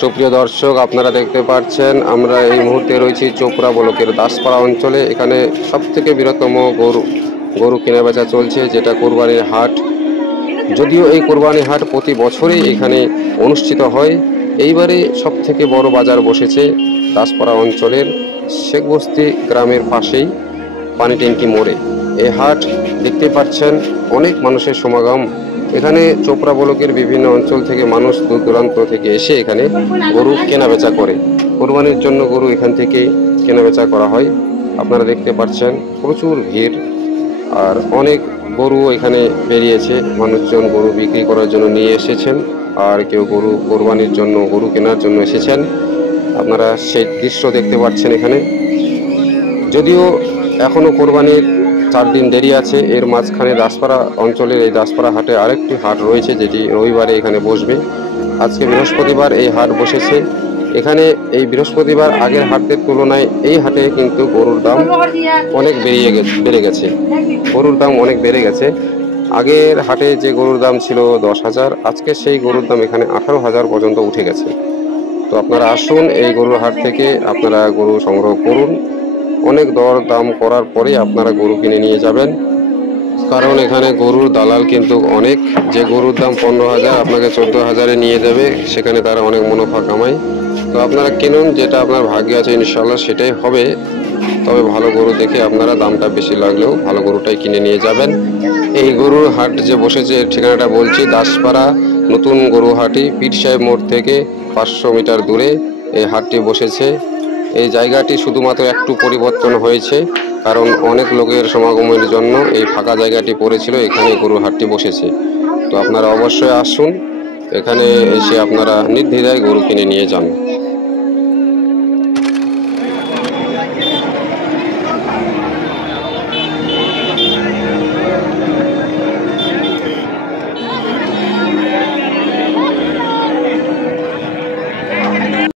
সুপ্রিয় দর্শক, আপনারা দেখতে পাচ্ছেন আমরা এই মুহূর্তে রয়েছি চোপড়া ব্লকের দাসপাড়া অঞ্চলে। এখানে সবথেকে বৃহত্তম গরু কেনাবেচা চলছে, যেটা কোরবানির হাট। যদিও এই কোরবানি হাট প্রতি বছরই এখানে অনুষ্ঠিত হয়, এইবারে সবথেকে বড় বাজার বসেছে দাসপাড়া অঞ্চলের শেখবস্তি গ্রামের পাশেই পানি ট্যাঙ্কি মোড়ে। এই হাট দেখতে পাচ্ছেন অনেক মানুষের সমাগম। এখানে চোপড়া ব্লকের বিভিন্ন অঞ্চল থেকে মানুষ দূর দূরান্ত থেকে এসে এখানে গরু কেনাবেচা করে। কোরবানির জন্য গরু এখান থেকে কেনাবেচা করা হয়। আপনারা দেখতে পাচ্ছেন প্রচুর ভিড়, আর অনেক গরু এখানে বেরিয়েছে। মানুষজন গরু বিক্রি করার জন্য নিয়ে এসেছেন, আর কেউ গরু কোরবানির জন্য গরু কেনার জন্য এসেছেন। আপনারা সেই দৃশ্য দেখতে পাচ্ছেন এখানে। যদিও এখনও কোরবানির 4 দিন দেরি আছে, এর মাঝখানে দাসপাড়া অঞ্চলের এই দাসপাড়া হাটে আরেকটি হাট রয়েছে, যেটি রবিবারে এখানে বসবে। আজকে বৃহস্পতিবার এই হাট বসেছে। এখানে এই বৃহস্পতিবার আগের হাটের তুলনায় এই হাটে কিন্তু গরুর দাম অনেক বেড়ে গেছে। গরুর দাম অনেক বেড়ে গেছে। আগের হাটে যে গরুর দাম ছিল 10,000, আজকে সেই গরুর দাম এখানে 18,000 পর্যন্ত উঠে গেছে। তো আপনারা আসুন, এই গরুর হাট থেকে আপনারা গরু সংগ্রহ করুন। অনেক দর দাম করার পরে আপনারা গরু কিনে নিয়ে যাবেন, কারণ এখানে গরুর দালাল কিন্তু অনেক। যে গরুর দাম 15,000 আপনাকে 14,000-এ নিয়ে যাবে, সেখানে তারা অনেক মুনাফা কামায়। তো আপনারা কিনুন, যেটা আপনার ভাগ্যে আছে ইনশাল্লাহ সেটাই হবে। তবে ভালো গরু দেখে আপনারা দামটা বেশি লাগলেও ভালো গরুটাই কিনে নিয়ে যাবেন। এই গরুর হাট যে বসেছে, এর ঠিকানাটা বলছি, দাসপাড়া নতুন গরু হাটি, পীর সাহেব মোড় থেকে 500 মিটার দূরে এই হাটটি বসেছে। এই জায়গাটি শুধুমাত্র একটু পরিবর্তন হয়েছে, কারণ অনেক লোকের সমাগমের জন্য এই ফাঁকা জায়গাটি পড়েছিল, এখানে গরুর হাটটি বসেছে। তো আপনারা অবশ্যই আসুন, এখানে এসে আপনারা নির্দ্বিধায় গরু কিনে নিয়ে যান।